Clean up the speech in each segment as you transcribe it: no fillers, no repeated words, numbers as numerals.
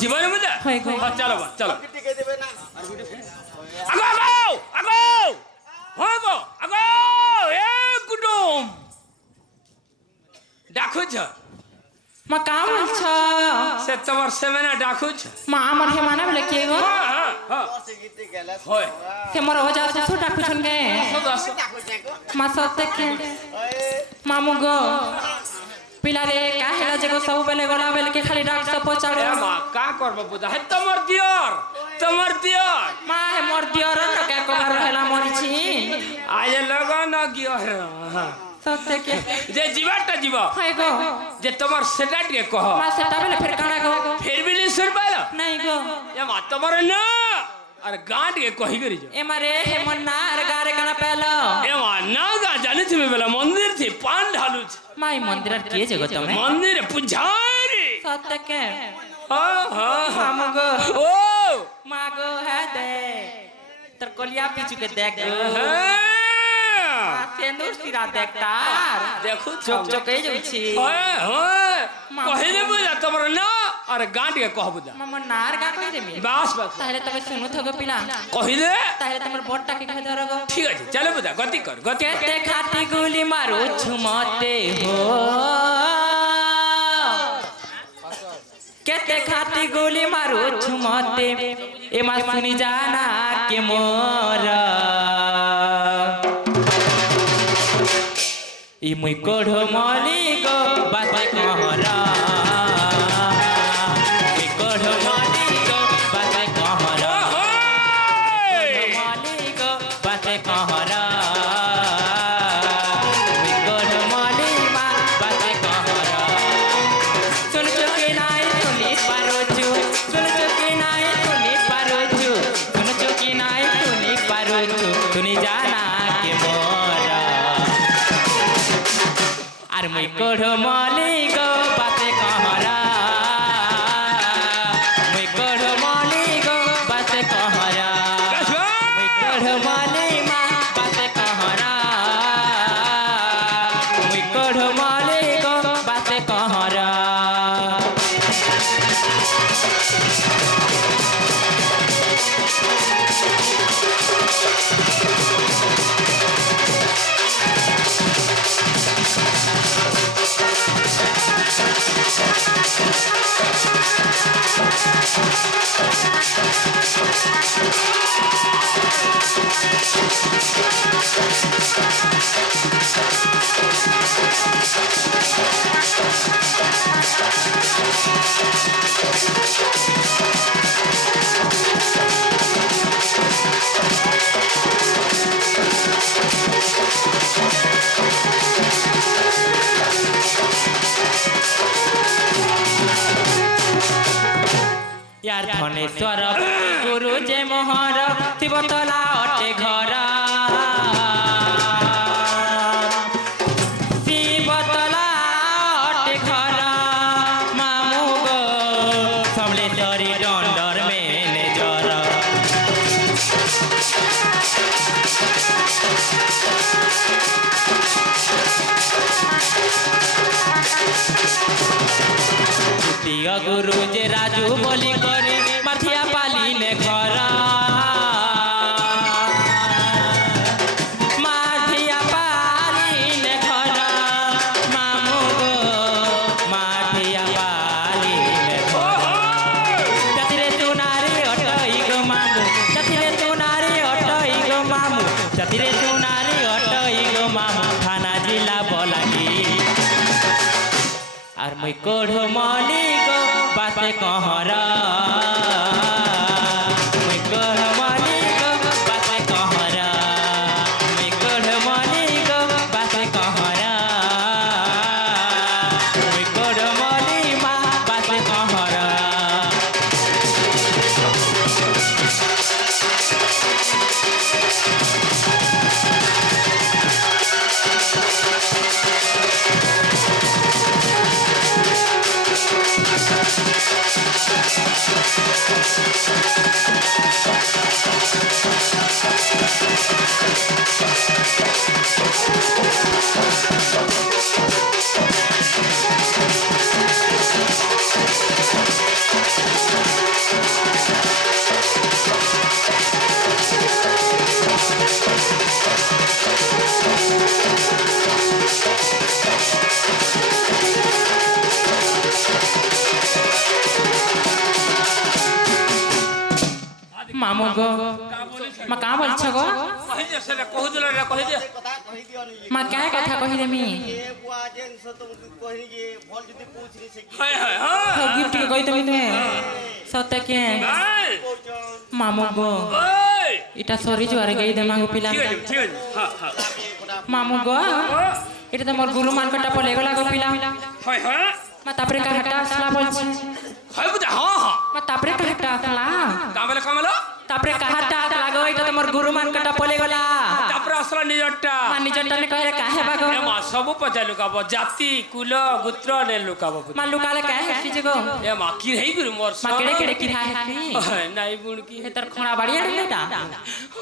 জীবনের মধ্যে চলো বা চলো কুটুম ডাকুছ মা কাম বলছ সে তোমার সেমেনা ডাকুছ মা আমার হে মানে বলে কে গো হয় কে মোর ওজা শ্বশুর ডাকুছন গে মা সত্যি কে মামু গো পিলা রে কাহেলা যে গো সব বেলে গলা বেলে কে খালি ডাক সব পচাড়ো মা কা করব বুঝা হে তোমার দিয়র মা হে মোর দিয়র ন কে কবার হেলা মরিছি আজ লগন গিয়ে সত্যি কে যে জীবটা জীব হয় গো যে তোমার সেটা টিকে কহ মা সেটা বেলে ফের কানা গো ফের বিলি সুর পাইল নাই গো এ মা তোমার না আর গাঁ টিকে কহি করি যা এ মারে হে মন না আর গারে কানা পেলো এ মা না গা জানি তুমি বেলা মন্দির থি পান ঢালুছ মাই মন্দির আর কে যে গো তুমি মন্দিরে পূজারি সত্যি কে হ্যাঁ হ্যাঁ মামু গো ও মা গো হে দে তোর কলিয়া পিছু কে দেখ গো সেন্দুর সিরা দেখ তার দেখো চোখ চোখে যাচ্ছি হয় হয় কহিলে বুঝা তোমার না আর গাঁ টিকে কহ বুঝা মামা নার গা কই রে মি বাস বাস তাহলে তবে শুনো থগো পিলা কহিলে তাহলে তোমার বড়টাকে খাই ধরো গো ঠিক আছে চলো বুঝা গতি কর গতি কর। কেতে খাটি গুলি মারো ছুমতে হো কেতে খাটি গুলি মারো ছুমতে এ মা শুনি জানা কে মোরা ই মুই কোঢ় মলি গো বাতে কহরা ই কোঢ় মলি গো বাতে কহরা মলি গো বাতে কহরা ই কোঢ় মলি মা বাতে কহরা শুন চোখে নাই শুনি পারোছু শুন চোখে নাই শুনি পারোছু শুন চোখে নাই শুনি পারোছু শুনি জানা কে মোরা আর মুই কোঢ় মলি গো বাতে কহরা মুই কোঢ় মলি গো বাতে কহরা মুই কোঢ় মলি মা বাতে কহরা মুই কোঢ় মলি গো বাতে কহরা यार धनेश्वर गुरु जे मोहर तिबतला अटे घर तिबतला अटे घर मामू गो समलेश्वरी डंडर मैनेजर दिया गुरु जे राजू बोली करे माथिया पाली ने घर माथिया पाली ने घर मामू गो माथिया पाली ने घर जतिरे तुनारे अटई गो मामू जतिरे तुनारे अटई गो मामू जतिरे तुनारे अटई गो मामू थाना जिला बोलागी আর মুই কোঢ় মলি গো বাতে কহরা মুই কোঢ় মলি গো বাতে কহরা মুই কোঢ় মলি গো বাতে কহরা মুই কোঢ় মলি মা বাতে কহরা মামু গো মা কা বলছ গো কহি দে সেটা কহি দিলে রে কহি দে কথা কহি দিওনি মা কায় কথা কহি দেমি এ বুয়া যেন সতমকে কহি যে ভল যদি পৌঁছনি সে কি হায় হায় হায় গিফট কে কই তুমি তুমি সত্য কে এই পৌঁছন মামু গো ওই এটা সরি জুয়ারে গই দে মাগো পিলা ঠিক আছে ঠিক আছে হ্যাঁ হ্যাঁ মামু গো এটা তো মোর গুরু মানকটা পলে গলা গো পিলা হায় হায় মা তাপরে কাহাটা আসলা বলছি হায় বুঝা হ্যাঁ হ্যাঁ মা তাপরে কাহাটা আসলা কামেলো তাপরে কাহাটা আসলা গো এটা তো মোর গুরু মানকটা পলে গলা তারপরে আসলা নিজরটা মা নিজরটা নে কহে কাহে বাগো এ মা সবু পচা লুকাব জাতি কুল গোত্র নে লুকাব মা লুকালে কাহে হেসি যে গো এ মা কি হেই গুরু মোর মা কেড়ে কেড়ে কি হাই হেসি নাই বুড় কি এ তোর খোঁড়া বাড়ি আড়ে এটা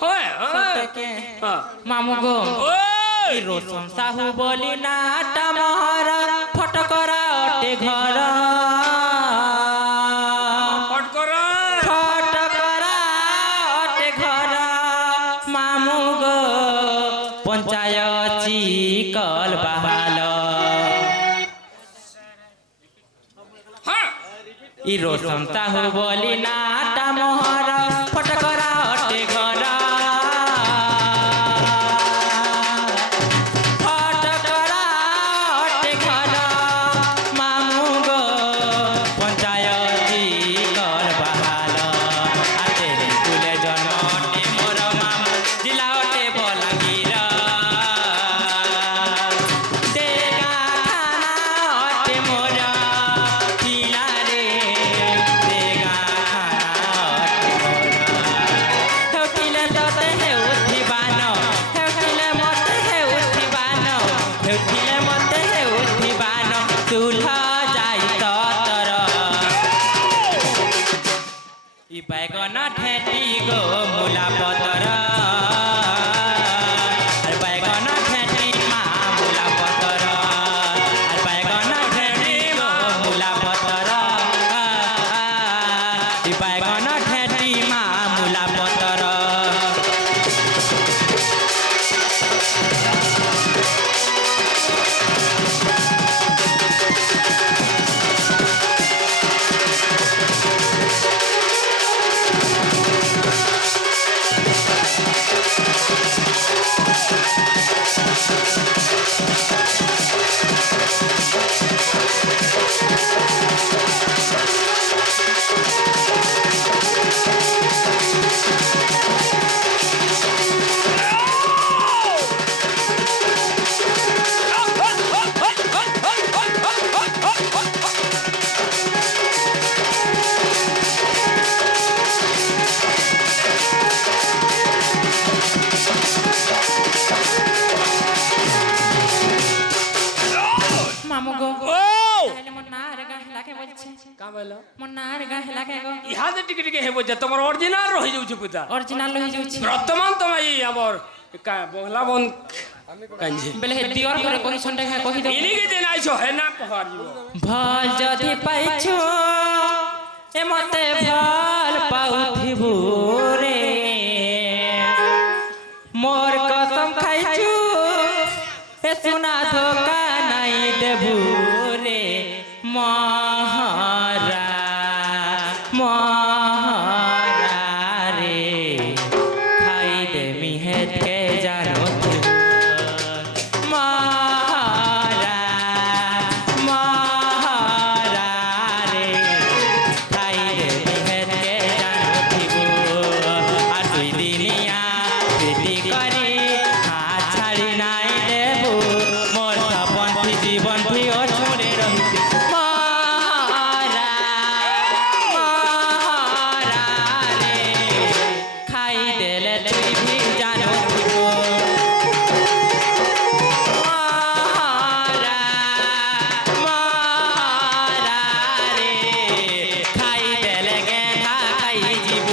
হয় সত্য কে হ্যাঁ মামু গো ওই রোশন সাহু বলি না টামহর ফটকরা অটে ঘর ফট করা ফটকরা অটে ঘর মামু গো পঞ্চায়ত চিকল বাহাল হ্যাঁ ই রোশন সাহু বলি না টামহর ফটকরা অটে ঘর ফটকরা অটে ঘর মামু গো পঞ্চায়ত চিকল বাহাল আতে তুলে জন্ম অটে মোর মামু জিলা অটে বলাঙ্গীর দেগা থানা অটে মোর পিলা রে দেগা থানা অটে মোর হেউটিলে ততে হেউঠিবান হেউটিলে মতে হেউঠিবান হেউটিলে মতে হেউঠিবান চুল্হ যাই ততর ই বাইগন ঠেটি গো মূলা পতর আর বাইগন ঠেটি মা মূলা পতর আর বাইগন ঠেটি গো মূলা পতর ই বাইগন ঠেটি মা মূলা পতর মামু গো ও তাহলে মোর না রে গা হেলাকে বলছে কামেলো মোর না রে গা হেলাকে গো ইহাদে টিকে টিকে হেব যে তোমার অরিজিনাল রহি যাଉଛି পূজা অরিজিনাল হই যাଉଛି বর্তমান তোমার এই আমার বংলা বন কাঞ্জি বেলে হে দিওর করে কহি সন্ডে খা কহি দে ইনিকে যে নাইছো হে না পহার দিব ভাল যদি পাইছো এ মতে ভাল পাউথিবু রে মোর কসম খাইছু এ সোনা ধোকা নাই দেবু রে মহারা মহারা রে খাই দেমি হেতকে জানো মহারা মহারা রে খাই দেমি হেতকে জানো আর দুই দিনিয়া প্রীতি করি হাত ছাড়ি নাই দেবু মোর পন্থী জীবন প্রিয় ছড়ে রহিতে মহারা মহারা রে খাই দেলে তুই ভি জানো মহারা মহারা রে খাই দেলে গেঁথা খাই জীব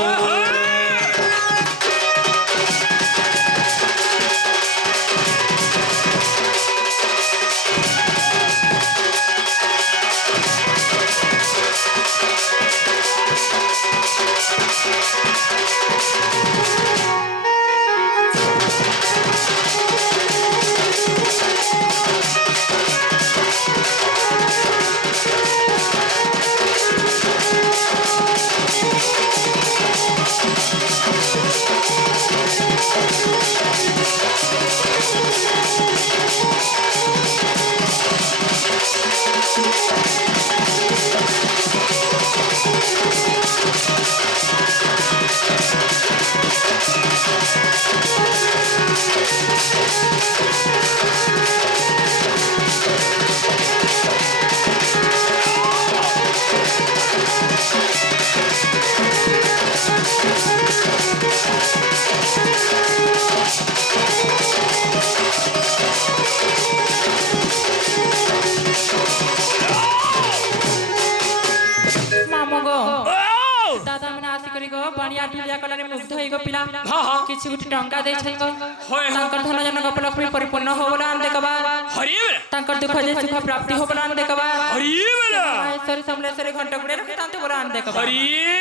গো বাণিয়া ঢুলিয়া কলারে মুগ্ধ হই গো পিলা হ্যাঁ হ্যাঁ কিছু গুটি টঙ্কা দেইছেন গো হয় তাঙ্কর ধন জন গোপলক্ষ্মী পরিপূর্ণ হবলান দেখবা হরি বেলা তাঙ্কর দুঃখ যে সুখ প্রাপ্তি হবলান দেখবা হরি বেলা মাহেশ্বরী সমলেশ্বরী ঘণ্ট গুড়ে রখি তান্তে বলান দেখবা হরি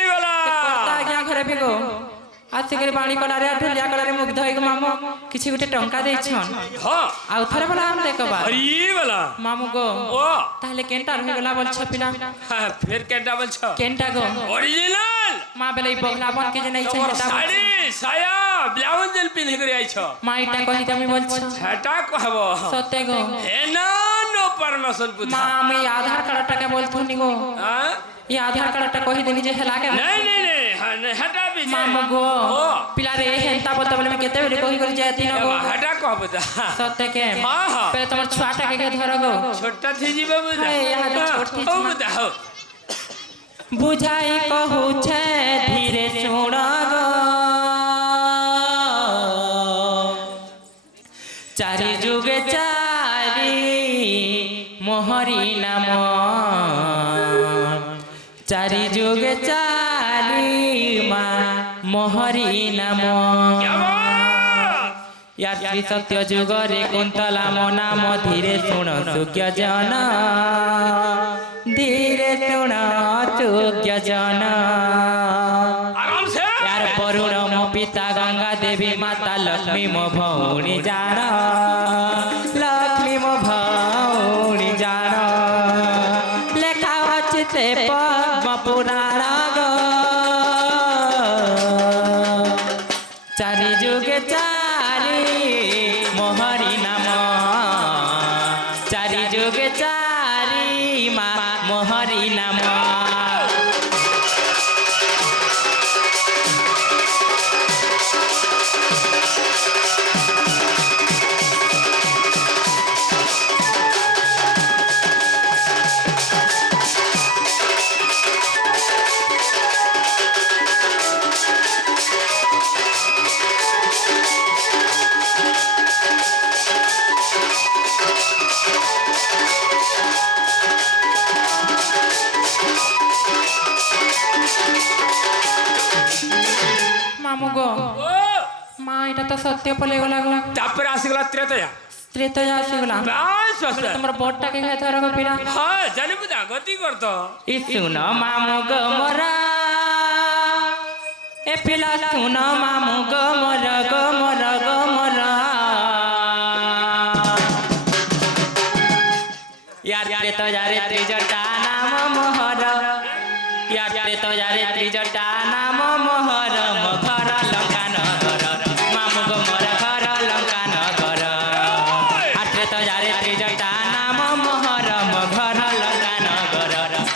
বেলা কর্তা আজ্ঞা ঘরে ভি গো ଆସିକରି ବାଣି କଲାରେ ଢୁଲିଆ କଲାରେ ମୁଗ୍ଧ ହେଇକି ମାମୁ କିଛି ଗୋଟେ ଟଙ୍କା ଦେଇଛନ୍ হ্যাঁ ଆଉ ଥରେ ବୋଲା ଆମେ ଦେଖବା হরি বেলা ମାମୁ ଗो ও ତାହେଲେ କେନ୍ଟା ରହିଗଲା ବୋଲଛ পিলা হ্যাঁ ফের কেটা বলছ কেনটা গো অরিজিনাল মা বেলে বগলা বন কে যে নাই তোমার চাই শাড়ি সায়া ব্লাউজ জেল পিনে করে আইছ মা এটা কহি তুমি বলছ সেটা কহব সত্যি গো হে না নো পারমিশন মা পুছা আমি আধার কার্ড টাকা বলতুনি গো হ্যাঁ এই আধার কার্ড টা কহি দেনি যে হেলা কে নাই নাই নাই হেটা বি মামু গো পিলা রে হেনতা বলতা বলে আমি কেতে বেলে কহি করে যাতি ন গো হেটা কহব তা সত্যি কে হ্যাঁ হ্যাঁ পরে তোমার ছুয়াটা কে ধর গো ছোটটা থি ଯିବେ বুঝা হ্যাঁ, ইহা তো ছোট থি হও ଯିମা। বুঝা হও বুঝাই কহুছে ধীরে শুণ গো চারি যুগে চারি মোহরি নাম চারি যুগে চারি মা মোহরি নাম क्या बात ইয়ার শ্রী সত্য যুগরে কুন্তলা মো নাম ধীরে শুণ সুজ্ঞ জন ধীরে শুণ সুজ্ঞ জন आराम से यार वरुण मो पिता गंगा देवी माता लक्ष्मी मो भौणी जान लक्ष्मी मो भौणी जान लेखा अछि ते पद्म पुराण गो चारि जुगे चारि मोहरी नाम चारि जुगे चारि मा मोहरी नाम মামু গো ओ মা এটা তো সত্য পলে গলা গো तापर आसीगला त्रेतया স্ত্রীত আসিগলা बास बस তোমার বড়টা কে ধর গো পিলা हां जाने बुझा गति करतो ই শুন মামু গো মোরা এ পিলা শুন মামু গো মোরা গো মোরা গো মোরা ইয়ার প্রেত যারে ত্রিজটা নাম মোহর ইয়ার প্রেত যারে ত্রিজটা নাম মোহর মঘর লঙ্কা নগর মামু গো মোরা ঘর লঙ্কা নগর আর প্রেত যারে ত্রিজটা নাম মোহর মঘর লঙ্কা নগর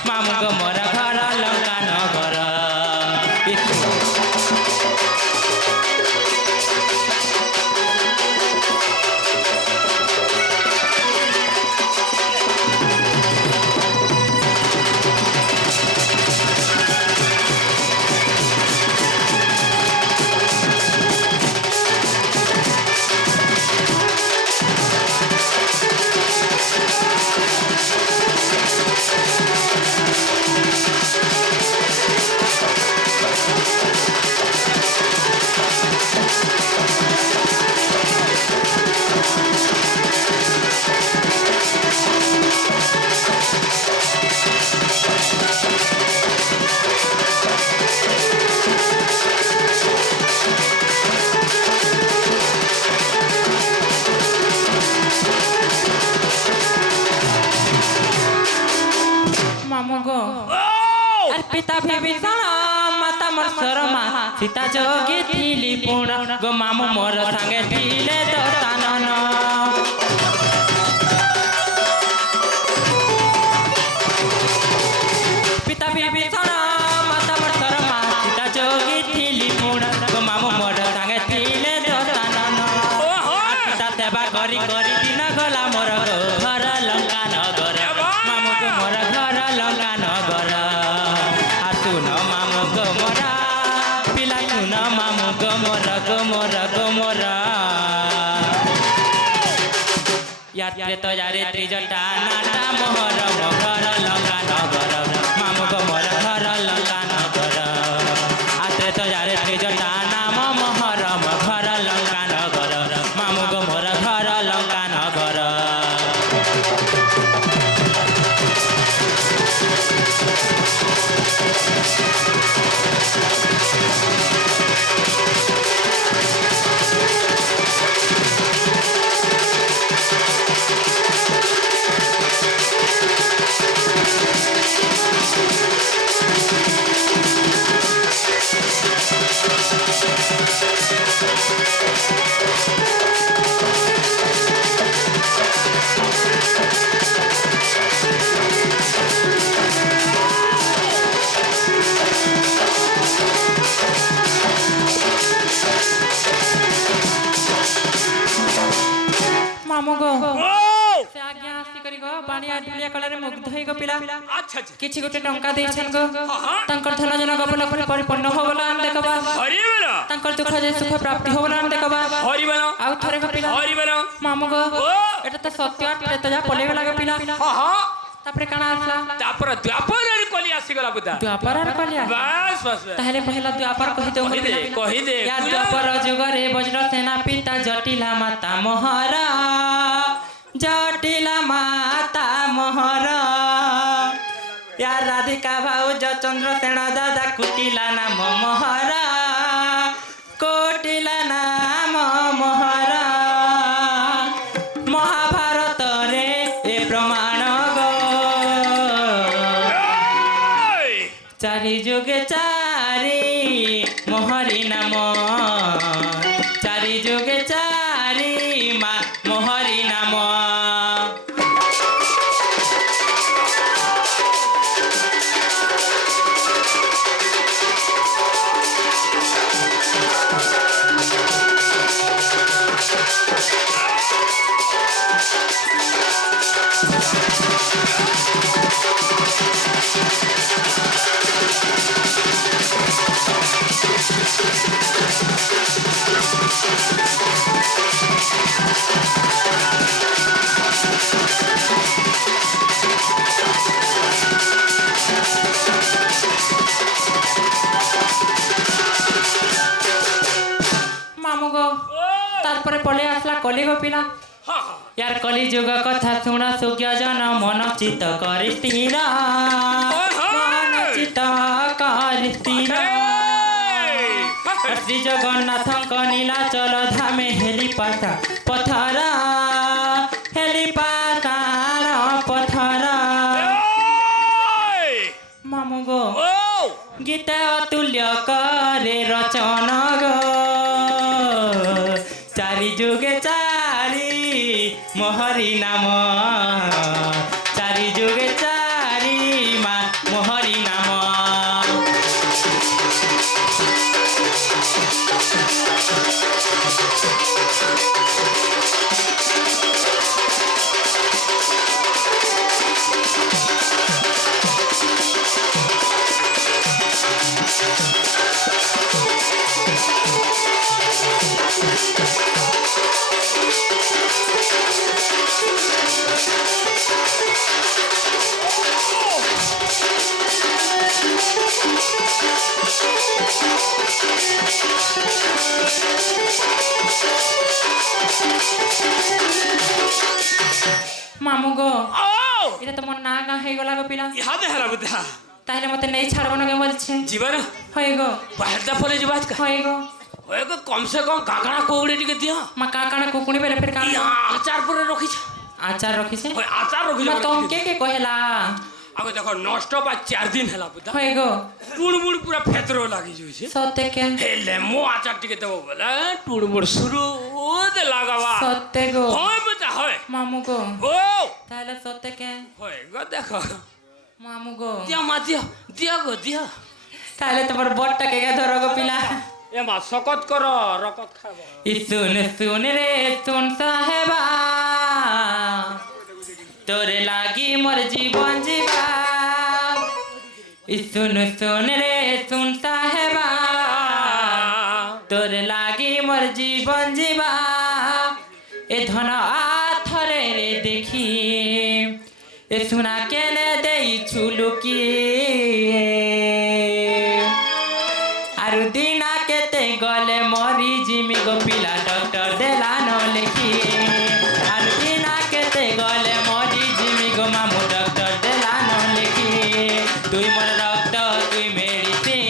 মামু গো মোরা ঘর লঙ্কা নগর মামু গো ओ আর পিতা বিভীষণ মাতা মোর শর্মা সীতা যোগী থিলি পুণ গো মামু মোর সাঙ্গে থিলে দশানন পিতা বিভীষণ মাতা মোর শর্মা সীতা যোগী থিলি পুণ গো মামু মোর সাঙ্গে থিলে দশানন ओहो পিতা সেবা করি করি দিন গলা মোর গো ঘর লঙ্কা নগর মামু গো মোর ঘর লঙ্কা নগর আসুন মামু গো মোরা পিলা শুন মামু গো মোর গো মোর গো মোর ইয়ার প্রেত যারে ত্রিজটা নাটা মোহর ঘর লঙ্কা নগর মামু গো মোর ঘর লঙ্কা নগর আতে ପାନିଆ ଧୁଲିଆ କଳାରେ ମୁଗ୍ଧ ହେଇ ଗୋ ପିଲା আচ্ছা আচ্ছা କିଛି ଗୋଟେ ଟଙ୍କା ଦେଇଛନ୍ ଗো ହଁ। ତାଙ୍କର ଧନ ଜନ ଗପନ ପରେ ପରିପୂର୍ଣ୍ଣ ହବ ବୋଲି ଆମେ ଦେଖବା হরিবল ତାଙ୍କର ଦୁଃଖ ଯେ ସୁଖ ପ୍ରାପ୍ତି ହବ ବୋଲି ଆମେ ଦେଖବା হরিবল ଆଉ ଥରେ ଗୋ ପିଲା হরিবল ମାମୁ গো ও এটা তো সত্য আর প্রেত যা পলেবে লাগে পিলা হ্যাঁ হ্যাঁ তারপরে কানা আসলা তারপরে দ্বাপরের কলি আসিগলা বুদা দ্বাপরার কলিয়া বাস বাস বাস। তাহলে পহিলা দ্বাপর কহি দেও কহিদে या द्वापर जुगरे वज्र सेना पिता जटिला माता मोहरा जटिला माता मोहरा या राधिका भाउज चंद्रसेन दादा कुटिला नाम मोहरा कोटिला नाम मोहरा महाभारत रे ए प्रमाण गो এই, चारि जुगे चारि मोहरी नाम चारि जुगे चारि मा मोहरी नाम मामू गो तारपरे पले आसला कली गो पिला হ্যাঁ হ্যাঁ यार कली जुग कथा शुण सुज्ञ जन मन चित्त कर स्थिर मन चित्त कर स्थिर श्री जगन्नाथ नीलाचल धामे हेली पाता पथर हेली पातार पथर এই, मामू गो ও गीता अतुल्य करे रचन गो चारि जुगे चारि मोहरी नाम चारि जुगे चारि मा मोहरी नाम मामू गो ও এটা তো মোর না গা হয়ে গলা গো পিলা ইহাদে হেলা বুদা তাহলে মতে নেই ছাড়ব না কে বলছে জীবন হয়ে গো বাহিরটা ফলে যাবা আজকে হয়ে গো ওই কম সে কম কাকাড়া কৌড়ে টিকে দিও মা কাকানা কুকুনি বেলে ফের কাম আচার পরে রখিছ আচার রখিছে ওই আচার রখিছ মা তোমকে কে কহেলা আগে দেখো নষ্ট বা 4 দিন হেলা বুদা হয়ে গো টুড়মুড় পুরা ফেতরো লাগি যাইছে সত্যি কে হেলে মো আচার টিকে দেবো বলে টুড়মুড় শুরু দে লাগাবা সত্যি গো হয় বুদা হয় মামু গো ও তাহলে সত্যি কে হয় গো দেখো মামু গো দিও মা দিও দিও গো দিও তাহলে তোমার বটটা কে ধরো গো পিলা এ মা শকত কর রকত খাবো सुन सुन रे सुन साहेबा तोरे लागी मोर जीवन जीवा सुन सुन रे सुन साहेबा तोरे लागी मोर जीवन जीवा ए धन आथरे रे देखी ए सुना केने देई छुलुकी आरु दिना केते गले मरी जिमी गो पिला डॉक्टर देला न लिखी आरु दिना केते गले मरी जिमी गो मामू डॉक्टर देला न लिखी तुई मोर रक्त तुई मेडिसिन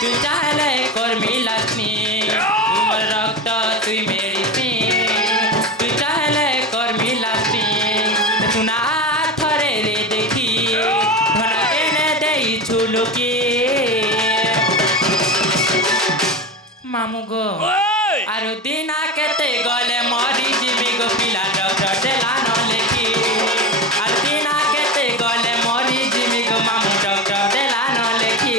तुई चाहले कर मिलासनी तुई मोर रक्त तुई मेडिसिन तुई चाहले कर मिलासनी सुना थरे रे देखी धन केने देई छुलुकी मामू गो ওই आरु दिना केते गले मरी जिमी गो पिला डॉक्टर देला न लिखी आरु दिना केते गले मरी जिमी गो मामू डॉक्टर देला न लिखी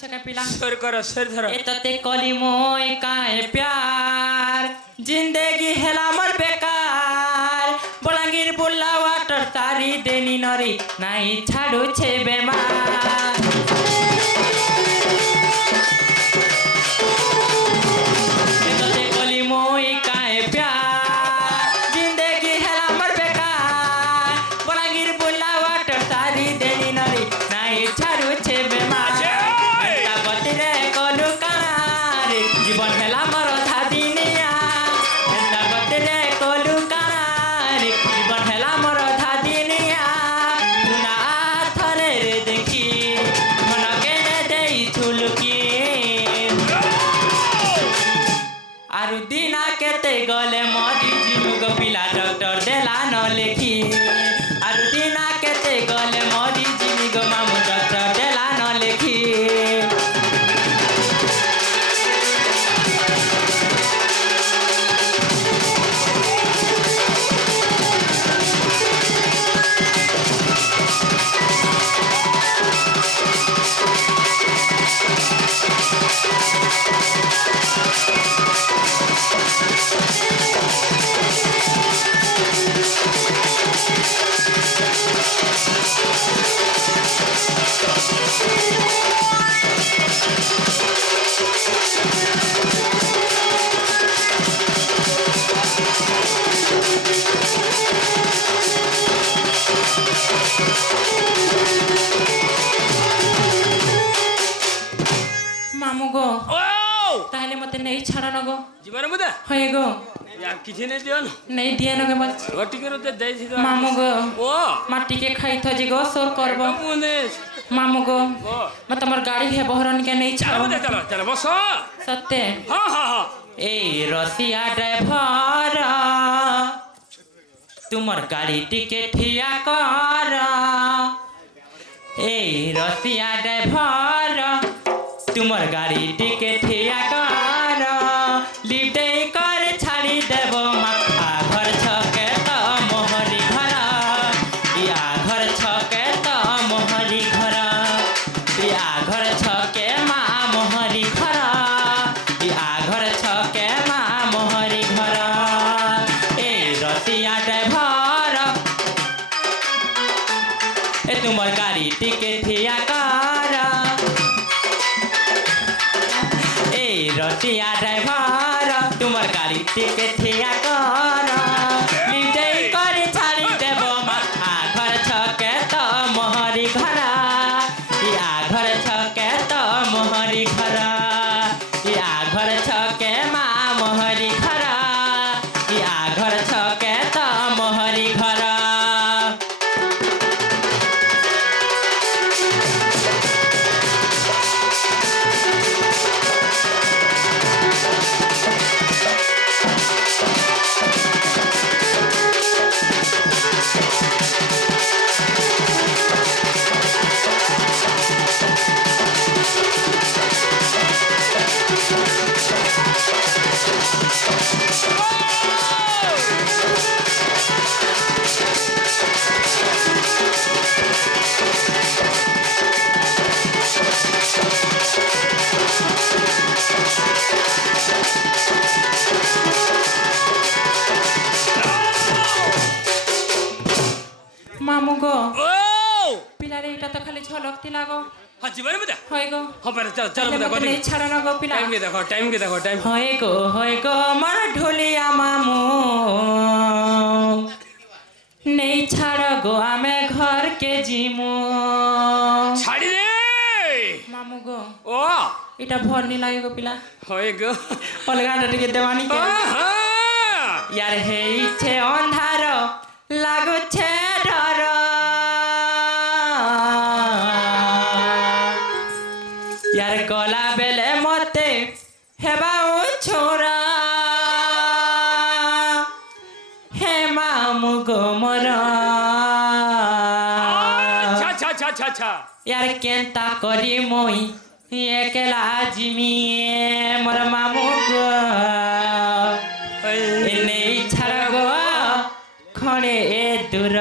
छके पिला सर धर एतते कली मोय काहे प्यार जिंदगी हेला मोर बेकार बलांगीर बुल्ला वाटर तारी देनी नरी नाही छाडू छे बेमार एतते कली मोय काहे प्यार जिंदगी हेला मोर बेकार बलांगीर बुल्ला वाटर तारी देनी नरी नाही छाडू छे बेमार गतिरे कलु कानारे जीवन हेला मोर धादिनिया एता गतिरे कलु कानारे जीवन हेला मोर धादिनिया तुना थरे रे देखी मन के देई छुलकी आरु दिना केते गले मरी जिमुग पिला डॉक्टर देला न लेखी आरु दिना केते गले मरी जिमुग मामू डॉक्टर देला न लेखी मामू गो ओ ताहले मते नहीं छाड़ा न गो जीवन बुदा होय गो यार किसी ने दियो नहीं दिया न गो मत रोटी के रोते दे सी मामू गो ओ माटी के खाई थ जी गो सोर करबो मुने मामू गो ओ मत हमर गाड़ी है बहरन के नहीं चलो छाड़ो बुदा चलो बस सत्य हां ए रसिया ड्राइवर तुमर गाड़ी टिकेट ठिया कर ए रसिया ड्राइवर तुमर गाड़ी टिकेट ठिया कर लिप दे कर छाड़ी देबो माथा घर छके त मोहरी घर या घर छके त मोहरी घर या घर छके मा मोहरी घर या घर छके मा मोहरी घर ए रसिया ड्राइवर ए तुमर गाड़ी टिकेट ठिया कर ए रसिया ड्राइवर तुमर गाड़ी टिकेट ठिया कर लिदे करे छाड़ी देबो माथा घर छके त मोहरी घर या घर छके त मोहरी घर या घर छके मा मोहरी घर या घर छके त मोहरी घर मामू गो ओ पिलारे इटा तो खाली झलकती लागो हां जीवन बुदा होय गो हां पर चलो बुदा मते नहीं छाड़ा न गो पिला टाइम के देखो होय गो मन ढोलिया मामू नहीं छाड़ गो आमे घर के जीमू छाड़ी दे मामू गो ओ इटा भर नहीं लागे गो पिला होय गो अलगा टिके देवानी के आहा यार हे इच्छे अंधार लागो छे डर यार गला बेले मते हेबा ओ छोरा हे मामू गो मोर अच्छा यार केंता करी मोई एकला जिमी मोर मामू गो एने छाड़ गो खणे ए दूर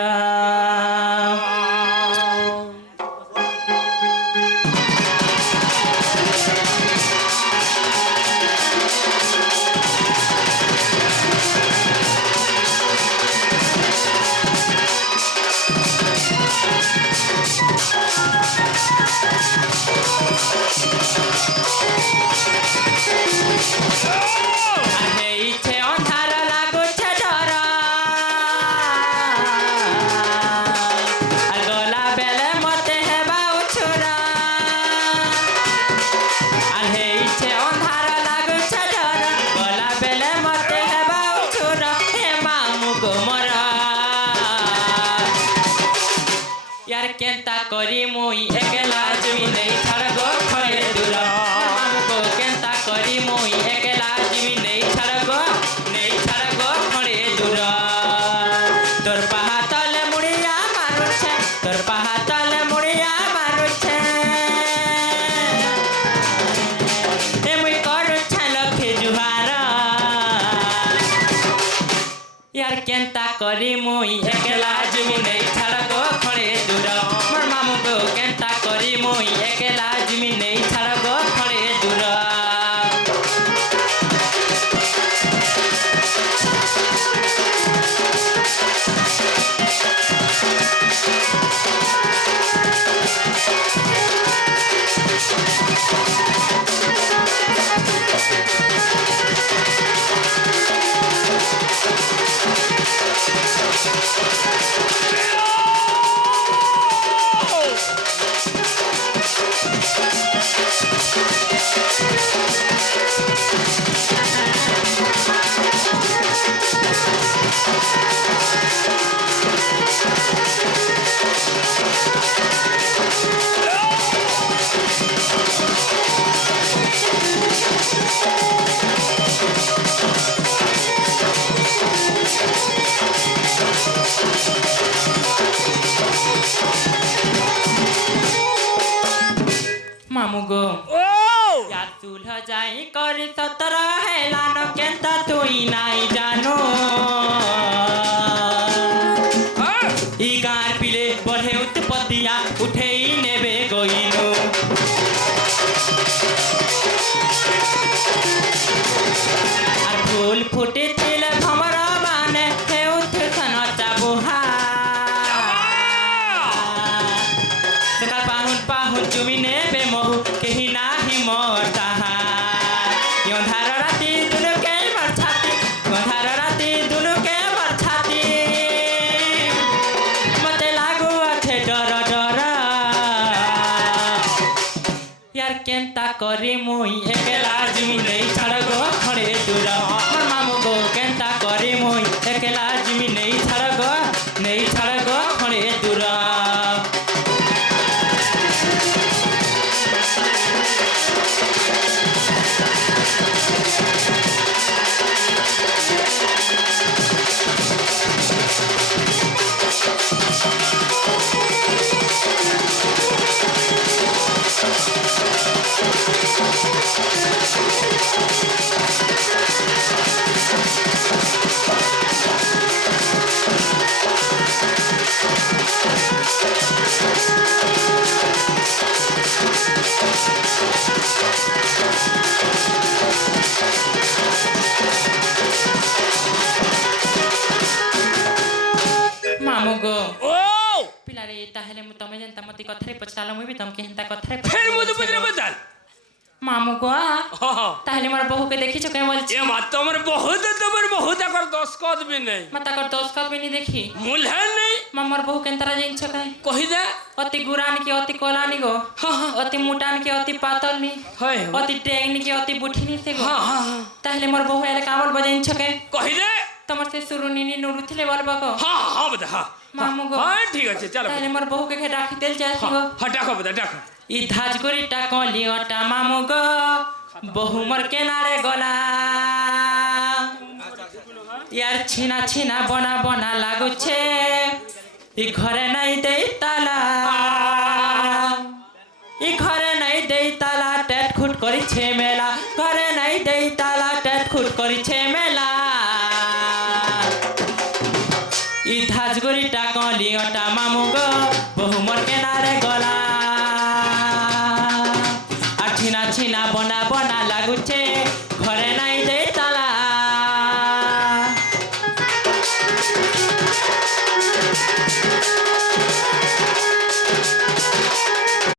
করি মুই একলা জিমি নেই ছাড় গো ঘরে দূর মামুগো কেনতা করি মুই একলা জিমি নেই ছাড় গো ঘরে দূর তোর পাহা তলে মুড়িয়া মারুছে তোর পাহা তলে মুড়িয়া মারুছে এ মুই করুছে লক্ষে জুহার यार केंता करी मुई एकला जिमी नहीं छाड़ गो खड़े दूर मोर मामू को केंता करी मुई एकला जिमी नहीं छाड़ गो खड़े दूर मामू गो ও या चूल्ह जाई करी सतर हेलान केंता तुई नाई जानो হ্যাঁ? ई गार पिले बढ़े उत्पत्तिया उठेई नेबे गोइनो আর ফুল ফুটেছিল ভমর মানে হেউথ সনতা বুহা সকাল পাহুন পাহুন চুমি নেবে মহু কেহি নাহি মোর তাহা অন্ধার রাতি দুনুকে মোর ছাতি অন্ধার রাতি দুনুকে মোর ছাতি মতে লাগু আছে ডর ডর यार केंता करी मुई एकला जिमी नहीं छाड़ गो खड़े दूर मोर मामू गो केंता करी मुई एकला जिमी नहीं छाड़ गो खड़े दूर मामू गो ও ପିଲାରେ ତାହେଲେ ମୁଁ ତମେ ଯେନ୍ତା ମତେ କଥାରେ ପଚାରିଲ ମୁଇଁ ବି ତମକେ ହେନ୍ତା କଥାରେ ফের মধ্যে বুঝলে বদাল ମାମୁ ଗো ତାହେଲେ ମୋର ବୋହୁକେ ଦେଖିଛ କେଁ ବୋଲଛି এ মা তোমার বহুত একর দস্কত বি নেই ମା ତାଙ୍କର ଦସ୍ତଖତ ବି ନି ଦେଖି মুলহে নেই ମା ମୋର ବୋହୁ କେନ୍ତାରା ଜିନିଷ କାଇଁ কহি দে অতি গুরান কি অতি কোলানি গো অতি মুটান কি অতি পাতল নি হয় অতি টেংনি কি অতি বুঠিনি সে গো হ্যাঁ হ্যাঁ হ্যাঁ তাহলে মোর ବୋହୁ এলে কামল বজাইছ কে কহি দে তোমার সে সুরুনিনি নুরুଥିଲେ বলবা গো হ্যাঁ হ্যাঁ বদা হ্যাঁ মামু গো হ্যাঁ ঠিক আছে চলো তাহলে মোর ବୋହୁকে খে ডাকি দেল যাইছি গো হ্যাঁ ডাকো বদা ডাকো ই ধাজগুড়িটা কলিওটা মামু গো বহু মোর কেনারে গলা ইয়ার ছিনা ছিনা বনা বনা লাগুছে ই ঘরে নাই দেই তালা ই ঘরে নাই দেই তালা টেট খুট করিছে মেলা ঘরে নাই দেই তালা টেট খুট করিছে মেলা ই ধাজগুড়িটা কলিওটা মামু গো বহু মোর কেনারে গলা আর ছিনা ছিনা বনা বনা লাগুছে